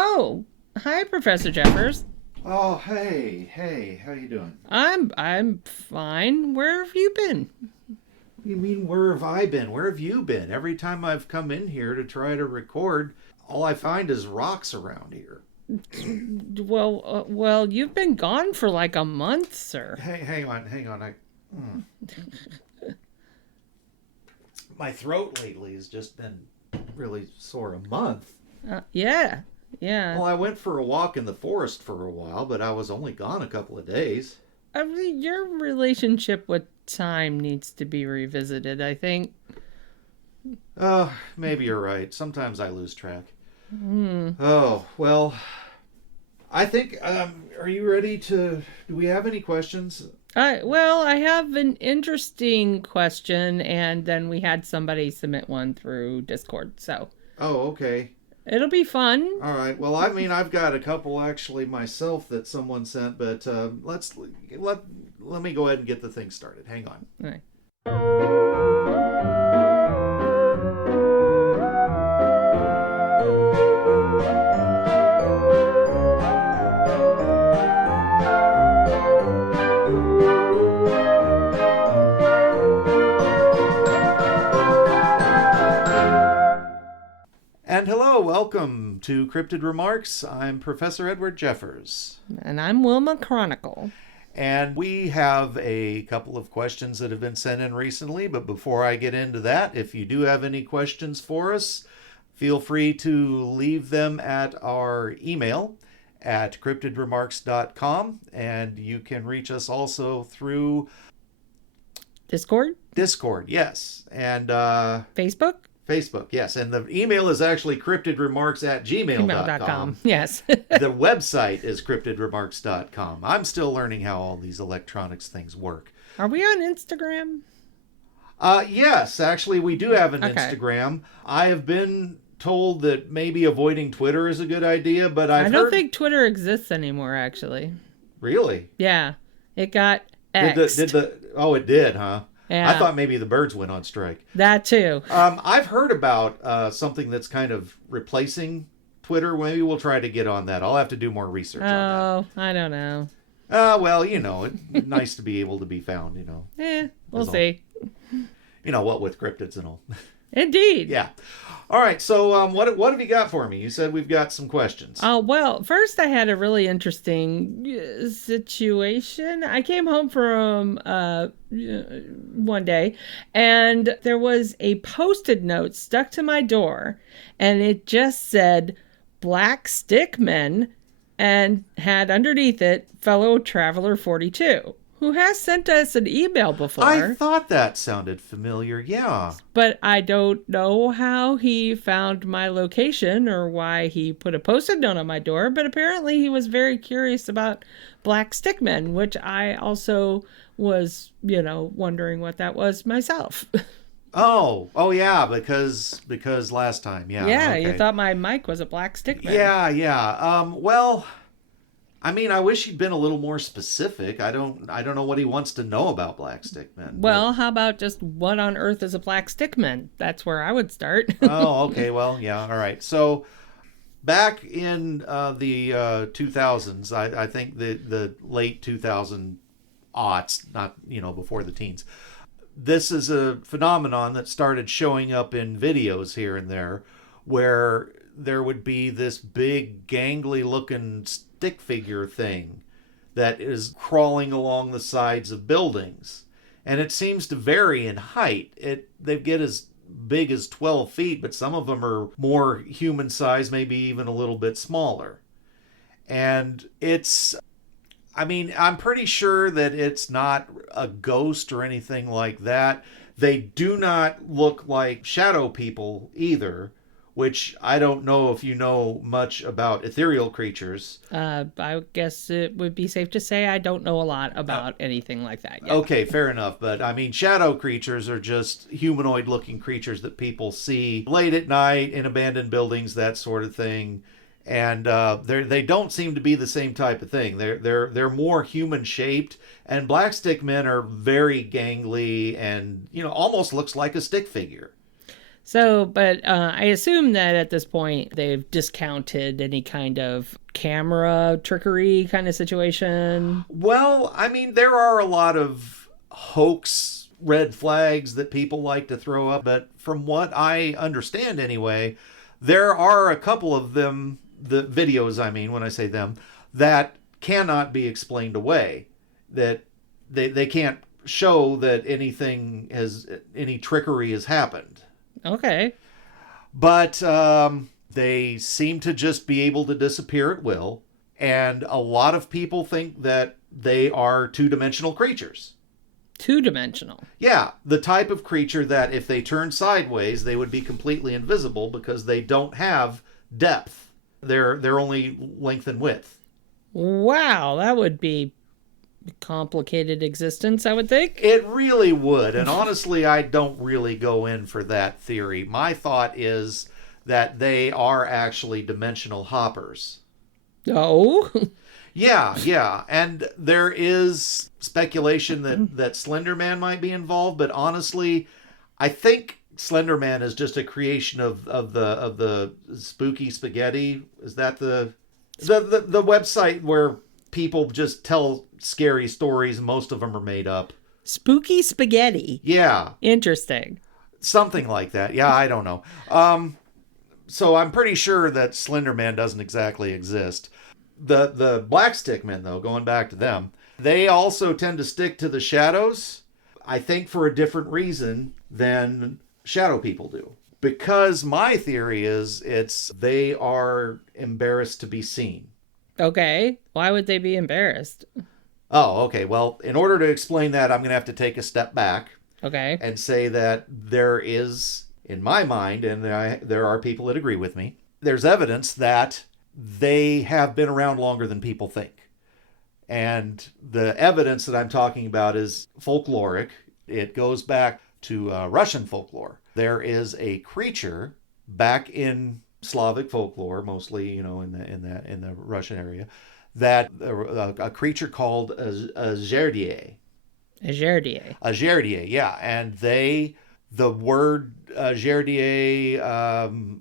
Oh, hi, Professor Jeffers. Oh, hey, how you doing? I'm fine. Where have you been? What do you mean, where have I been? Where have you been? Every time I've come in here to try to record, all I find is rocks around here. Well, you've been gone for like a month, sir. Hey, hang on. My throat lately has just been really sore. A month? Yeah. Well, I went for a walk in the forest for a while, but I was only gone a couple of days. I mean, your relationship with time needs to be revisited, I think. Maybe you're right. Sometimes I lose track. Oh, well, I think, are you ready to, do we have any questions? I have an interesting question, and then we had somebody submit one through Discord, so Oh, okay. it'll be fun. All right. Well, I mean, I've got a couple actually myself that someone sent, but let me go ahead and get the thing started. Hang on. All right. And hello, welcome to Cryptid Remarks. I'm Professor Edward Jeffers. And I'm Wilma Chronicle. And we have a couple of questions that have been sent in recently, but before I get into that, if you do have any questions for us, feel free to leave them at our email at cryptidremarks.com, and you can reach us also through Discord, yes, and Facebook, yes, and the email is actually cryptidremarks@gmail.com. Yes. The website is cryptidremarks.com. I'm still learning how all these electronics things work. Are we on Instagram? Yes, actually, we do have an Okay. Instagram. I have been told that maybe avoiding Twitter is a good idea, but I don't think Twitter exists anymore, actually. Really? Yeah. It got X'd. It did, huh? Yeah. I thought maybe the birds went on strike. That too. I've heard about something that's kind of replacing Twitter. Maybe we'll try to get on that. I'll have to do more research on Oh, I don't know. that. Well, it's nice to be able to be found, We'll That's all. see. What with cryptids and all. Indeed. Yeah. All right. So, what have you got for me? You said we've got some questions. Well, first I had a really interesting situation. I came home from one day, and there was a Post-it note stuck to my door, and it just said "Black Stickmen," and had underneath it "Fellow Traveler 42." Who has sent us an email before. I thought that sounded familiar. Yeah. But I don't know how he found my location or why he put a Post-it note on my door, but apparently he was very curious about Black Stickmen, which I also was, wondering what that was myself. Oh yeah, because last time, yeah. Yeah, okay. You thought my mic was a Black Stickman. Yeah. Well, I mean, I wish he'd been a little more specific. I don't know what he wants to know about Black Stickmen. Well, how about just what on earth is a Black Stickman? That's where I would start. Oh, okay. Well, yeah. All right. So back in the 2000s, I think the late 2000 aughts, not before the teens. This is a phenomenon that started showing up in videos here and there, where there would be this big gangly looking stick figure thing that is crawling along the sides of buildings, and it seems to vary in height. They get as big as 12 feet, but some of them are more human size, maybe even a little bit smaller. And I'm pretty sure that it's not a ghost or anything like that. They do not look like shadow people either, which I don't know if you know much about ethereal creatures. I guess it would be safe to say I don't know a lot about anything like that yet. Okay, fair enough. But shadow creatures are just humanoid looking creatures that people see late at night in abandoned buildings, that sort of thing. And they don't seem to be the same type of thing. They're more human shaped, and Black Stick Men are very gangly and almost looks like a stick figure. So, but I assume that at this point they've discounted any kind of camera trickery kind of situation. Well, I mean, there are a lot of hoax red flags that people like to throw up, but from what I understand anyway, there are a couple of them, the videos, I mean, when I say them, that cannot be explained away. That they can't show that any trickery has happened. Okay. But they seem to just be able to disappear at will. And a lot of people think that they are two-dimensional creatures. Two-dimensional. Yeah, the type of creature that if they turn sideways, they would be completely invisible because they don't have depth. They're only length and width. Wow, that would be a complicated existence, I would think. It really would. And honestly, I don't really go in for that theory. My thought is that they are actually dimensional hoppers. Oh. Yeah. And there is speculation that Slender Man might be involved, but honestly, I think Slender Man is just a creation of the Spooky Spaghetti. Is that the website where people just tell scary stories? Most of them are made up. Spooky Spaghetti. Yeah. Interesting. Something like that. Yeah, I don't know. So I'm pretty sure that Slender Man doesn't exactly exist. The Black Stickmen, though, going back to them, they also tend to stick to the shadows, I think for a different reason than shadow people do. Because my theory is they are embarrassed to be seen. Okay. Why would they be embarrassed? Oh, okay. Well, in order to explain that, I'm going to have to take a step back. Okay. And say that there is, in my mind, and there are people that agree with me, there's evidence that they have been around longer than people think. And the evidence that I'm talking about is folkloric. It goes back to Russian folklore. There is a creature back in Slavic folklore, mostly, in the Russian area, that a creature called a Žjerdjaj. A Žjerdjaj. A Žjerdjaj, yeah. And the word Žjerdjaj,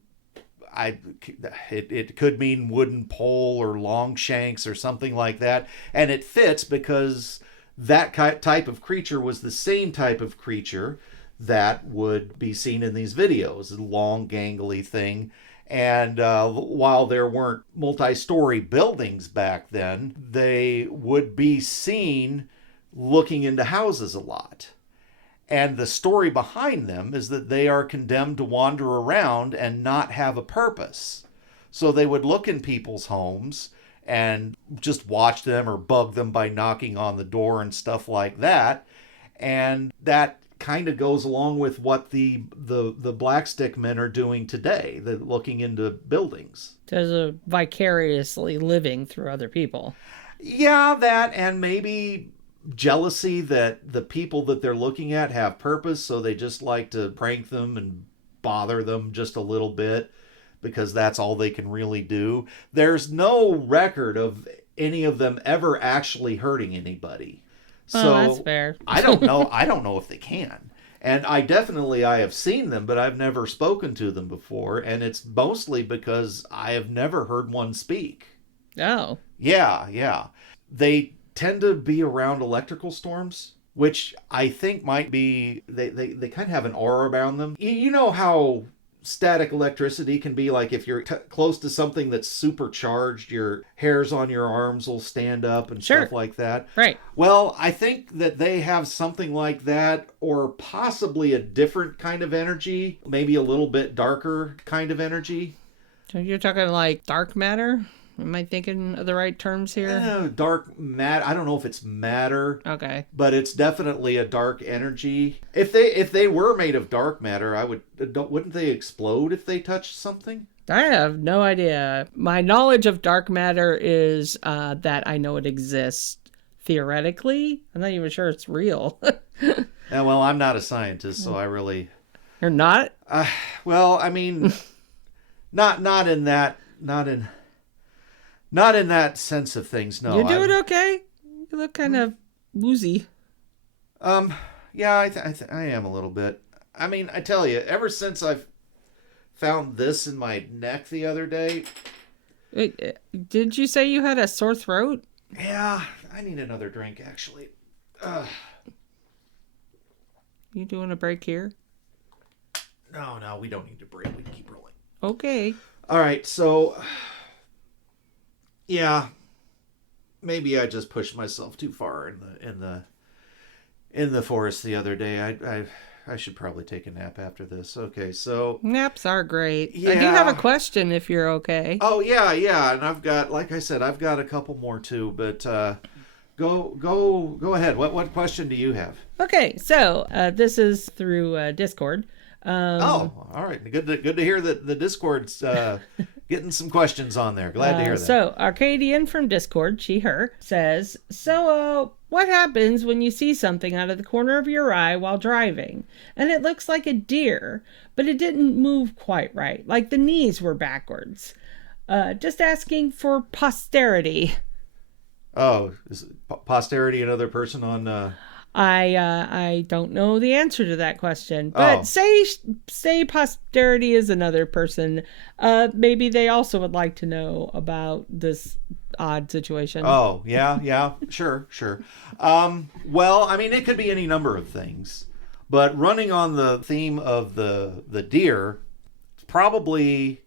it could mean wooden pole or long shanks or something like that. And it fits because that type of creature was the same type of creature that would be seen in these videos, a long gangly thing. And while there weren't multi-story buildings back then, they would be seen looking into houses a lot. And the story behind them is that they are condemned to wander around and not have a purpose. So they would look in people's homes and just watch them or bug them by knocking on the door and stuff like that. And that kind of goes along with what the Black Stick Men are doing today. They're looking into buildings. There's a vicariously living through other people. Yeah, that, and maybe jealousy that the people that they're looking at have purpose, so they just like to prank them and bother them just a little bit because that's all they can really do. There's no record of any of them ever actually hurting anybody. So that's fair. I don't know if they can. And I have seen them, but I've never spoken to them before, and it's mostly because I have never heard one speak. Oh. Yeah. They tend to be around electrical storms, which I think might be, they kind of have an aura around them. You know how static electricity can be, like if you're close to something that's supercharged, your hairs on your arms will stand up and stuff like that. Right. Well, I think that they have something like that, or possibly a different kind of energy, maybe a little bit darker kind of energy. So you're talking like dark matter? Am I thinking of the right terms here? Dark matter. I don't know if it's matter. Okay. But it's definitely a dark energy. If they were made of dark matter, wouldn't they explode if they touched something? I have no idea. My knowledge of dark matter is that I know it exists theoretically. I'm not even sure it's real. Well, I'm not a scientist, so I really... You're not? Well, I mean, not in that sense of things. No, you're doing okay. You look kind of woozy. Yeah, I am a little bit. I mean, I tell you, ever since I've found this in my neck the other day. Wait, did you say you had a sore throat? Yeah, I need another drink, actually. You doing a break here? No, we don't need to break. We can keep rolling. Okay. All right, so yeah, maybe I just pushed myself too far in the forest the other day. I should probably take a nap after this. Okay, so Naps are great. yeah. I do have a question if you're okay. Oh yeah, and I've got, like I said, I've got a couple more too, but go ahead. What question do you have? Okay, so this is through Discord. All right. Good to hear that the Discord's getting some questions on there. Glad to hear that. So Arcadian from Discord, she, her, says, so what happens when you see something out of the corner of your eye while driving, and it looks like a deer, but it didn't move quite right, like the knees were backwards? Just asking for posterity. Oh, is posterity another person on... I don't know the answer to that question, but say posterity is another person. Maybe they also would like to know about this odd situation. Oh, yeah, sure. Well, I mean, it could be any number of things, but running on the theme of the deer, probably,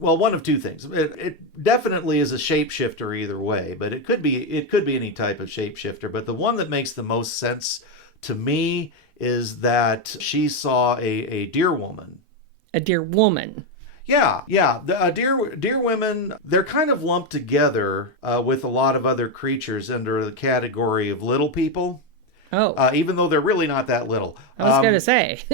well, one of two things. It definitely is a shapeshifter either way, but it could be any type of shapeshifter. But the one that makes the most sense to me is that she saw a deer woman. A deer woman. Yeah. Deer women, they're kind of lumped together with a lot of other creatures under the category of little people. Oh. Even though they're really not that little. I was going to say.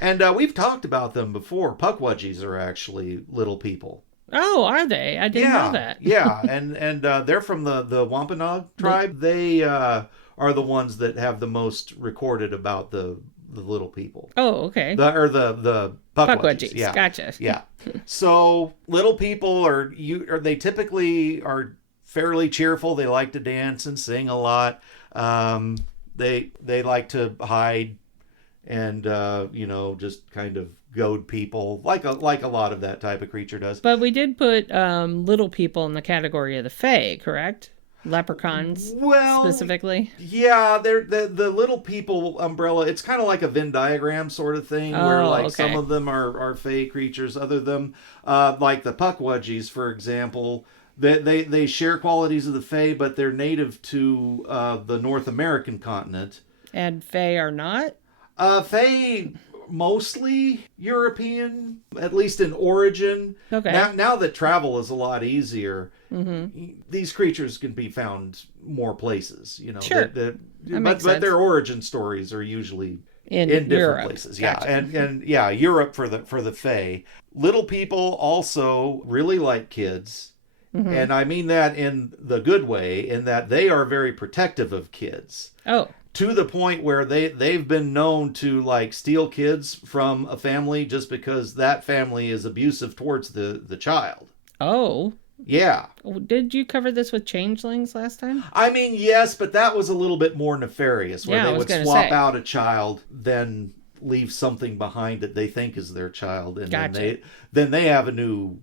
And we've talked about them before. Pukwudgies are actually little people. Oh, are they? I didn't know that. Yeah, and they're from the Wampanoag tribe. They are the ones that have the most recorded about the little people. Oh, okay. The Pukwudgies. Yeah. Gotcha. Yeah. So little people they typically are fairly cheerful. They like to dance and sing a lot. They like to hide and just kind of goad people like a lot of that type of creature does. But we did put little people in the category of the Fae, correct? Leprechauns, specifically. Yeah, they're the little people umbrella. It's kind of like a Venn diagram sort of thing, where some of them are Fae creatures, other than like the Pukwudgies, for example. They share qualities of the Fae, but they're native to the North American continent. And Fae are not? Fae mostly European, at least in origin. Okay. Now that travel is a lot easier, these creatures can be found more places. Sure. But their origin stories are usually in different Europe. places. Gotcha. Yeah, and Europe for the Fae. Little people also really like kids. Mm-hmm. And I mean that in the good way, in that they are very protective of kids. Oh. To the point where they've been known to like steal kids from a family just because that family is abusive towards the child. Oh. Yeah. Did you cover this with changelings last time? I mean, yes, but that was a little bit more nefarious, where they would swap out a child, then leave something behind that they think is their child, and gotcha. then they have a new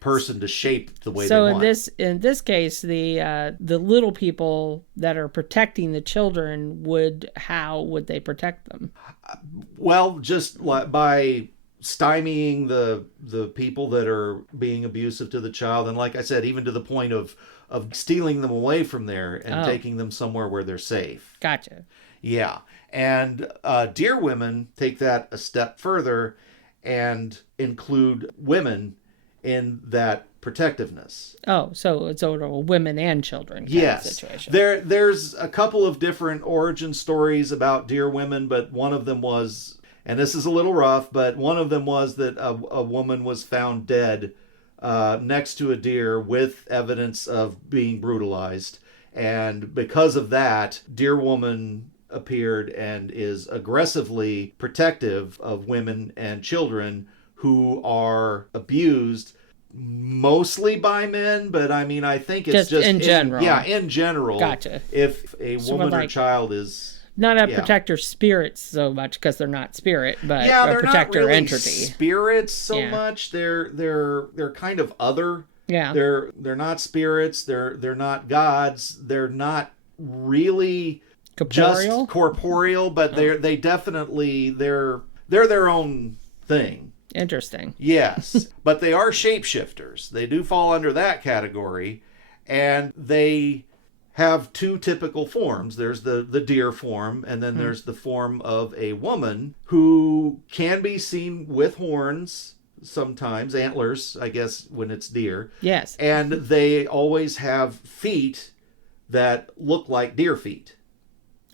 person to shape the way they want. So in this case, the little people that are protecting the children how would they protect them? Well, just by stymieing the people that are being abusive to the child, and like I said, even to the point of stealing them away from there and taking them somewhere where they're safe. Gotcha. Yeah, and deer women take that a step further and include women in that protectiveness. Oh, so it's sort of a women and children kind of situation. There's a couple of different origin stories about deer women, but one of them was, and this is a little rough, but one of them was that a woman was found dead next to a deer with evidence of being brutalized. And because of that, deer woman appeared and is aggressively protective of women and children who are abused, mostly by men, but I mean, I think it's just in general. Yeah, in general. Gotcha. If a woman or child is Not a Yeah. protector spirit so much because they're not spirit, but Yeah, a they're not protector really entity. spirits so Yeah. much. They're kind of other. Yeah. They're not spirits. They're not gods. They're not really Corporeal? just corporeal, but they definitely they're their own thing. Interesting. Yes, but they are shapeshifters. They do fall under that category, and they have two typical forms. There's the deer form, and then there's the form of a woman who can be seen with horns, sometimes antlers, I guess, when it's deer. Yes. And they always have feet that look like deer feet.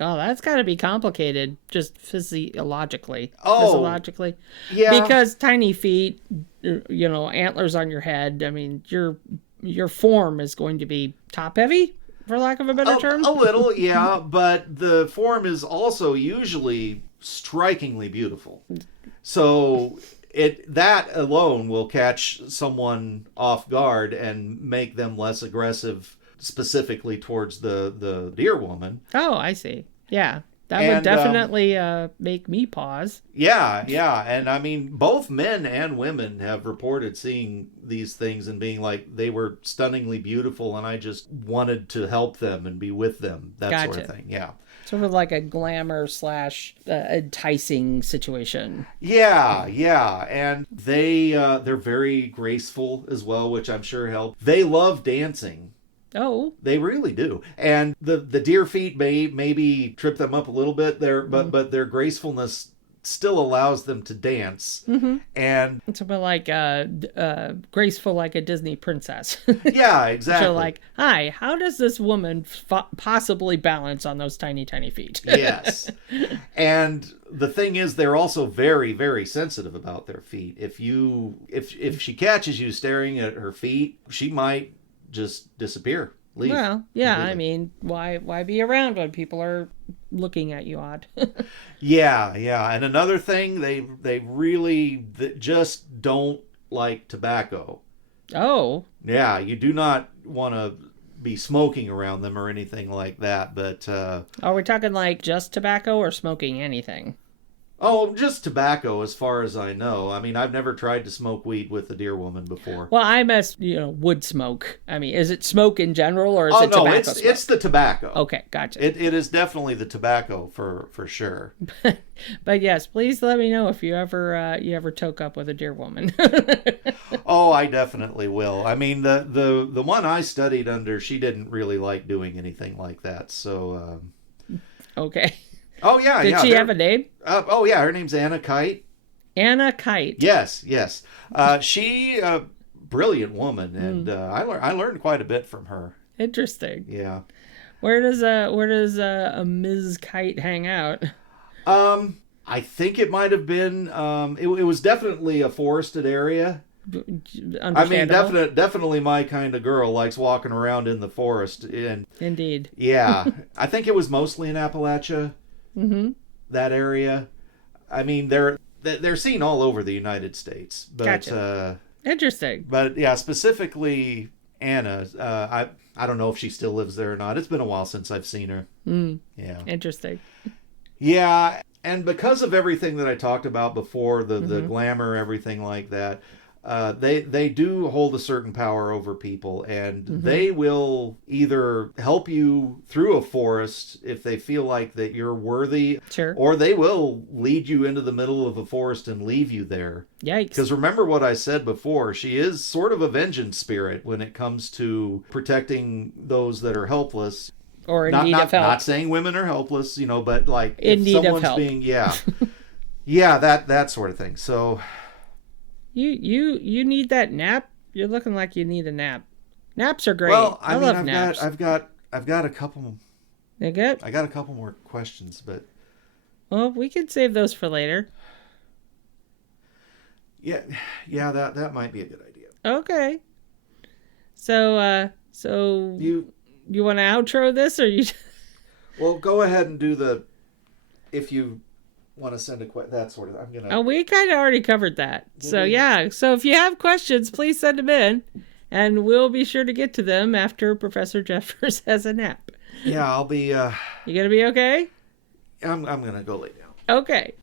Oh, that's got to be complicated, just physiologically. Oh, Physiologically. Yeah. Because tiny feet, antlers on your head. I mean, your form is going to be top heavy, for lack of a better term. A little, yeah, but the form is also usually strikingly beautiful. So that alone will catch someone off guard and make them less aggressive, specifically towards the deer woman. Oh, I see. Yeah. That would definitely make me pause. Yeah, and I mean, both men and women have reported seeing these things and being like, they were stunningly beautiful, and I just wanted to help them and be with them, that sort of thing. Yeah. Sort of like a glamour / enticing situation. Yeah, and they're very graceful as well, which I'm sure helped. They love dancing. Oh, they really do. And the deer feet maybe trip them up a little bit there, but their gracefulness still allows them to dance. Mm-hmm. And it's a bit like graceful like a Disney princess. Yeah, exactly. So like, hi, how does this woman possibly balance on those tiny feet? Yes. And the thing is, they're also very, very sensitive about their feet. If she catches you staring at her feet, she might just disappear, leave. Well, yeah, completely. I mean, why be around when people are looking at you odd? Yeah, and another thing, they really just don't like tobacco. Oh. Yeah, you do not want to be smoking around them or anything like that, but are we talking like just tobacco or smoking anything? Oh, just tobacco, as far as I know. I mean, I've never tried to smoke weed with a deer woman before. Well, I must, would smoke. I mean, is it smoke in general, or is it tobacco? Oh, no, it's the tobacco. Okay, gotcha. It is definitely the tobacco for sure. But yes, please let me know if you ever toke up with a deer woman. Oh, I definitely will. I mean, the one I studied under, she didn't really like doing anything like that. So. Okay. Oh yeah, Did she have a name? Oh yeah, her name's Anna Kite. Anna Kite. Yes. She brilliant woman, and I learned quite a bit from her. Interesting. Yeah. Where does a Ms. Kite hang out? I think it might have been. It was definitely a forested area. I mean, definitely my kind of girl likes walking around in the forest. And indeed. Yeah, I think it was mostly in Appalachia. Mm-hmm. That area. I mean, they're seen all over the United States. But, gotcha. Interesting. But yeah, specifically Anna. I don't know if she still lives there or not. It's been a while since I've seen her. Yeah. Interesting. Yeah, and because of everything that I talked about before, the glamour, everything like that, they do hold a certain power over people, and they will either help you through a forest if they feel like that you're worthy, sure, or they will lead you into the middle of a forest and leave you there. Yikes. Because remember what I said before, she is sort of a vengeance spirit when it comes to protecting those that are helpless. Or in need of help. Not saying women are helpless, but like in if need someone's of help. being, yeah, that sort of thing. So you need that nap. You're looking like you need a nap. Naps are great. Well, I love naps. I've got a couple. They're good. I got a couple more questions, but well, we can save those for later. Yeah, that might be a good idea. Okay. So you want to outro this, or you? Well, go ahead and do if you want to send that sort of. I'm gonna. Oh, we kind of already covered that. So yeah. So if you have questions, please send them in, and we'll be sure to get to them after Professor Jeffers has a nap. Yeah, I'll be. You gonna be okay? I'm going to go lay down. Okay.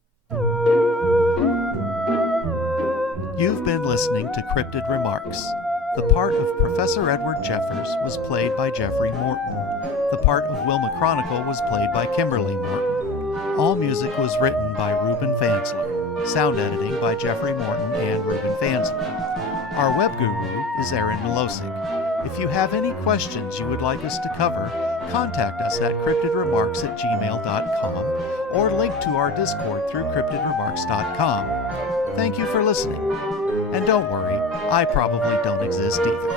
You've been listening to Cryptid Remarks. The part of Professor Edward Jeffers was played by Jeffrey Morton. The part of Wilma Chronicle was played by Kimberly Morton. All music was written by Ruben Fansler. Sound editing by Jeffrey Morton and Ruben Fansler. Our web guru is Aaron Milosic. If you have any questions you would like us to cover, contact us at cryptidremarks@gmail.com or link to our Discord through cryptidremarks.com. Thank you for listening. And don't worry, I probably don't exist either.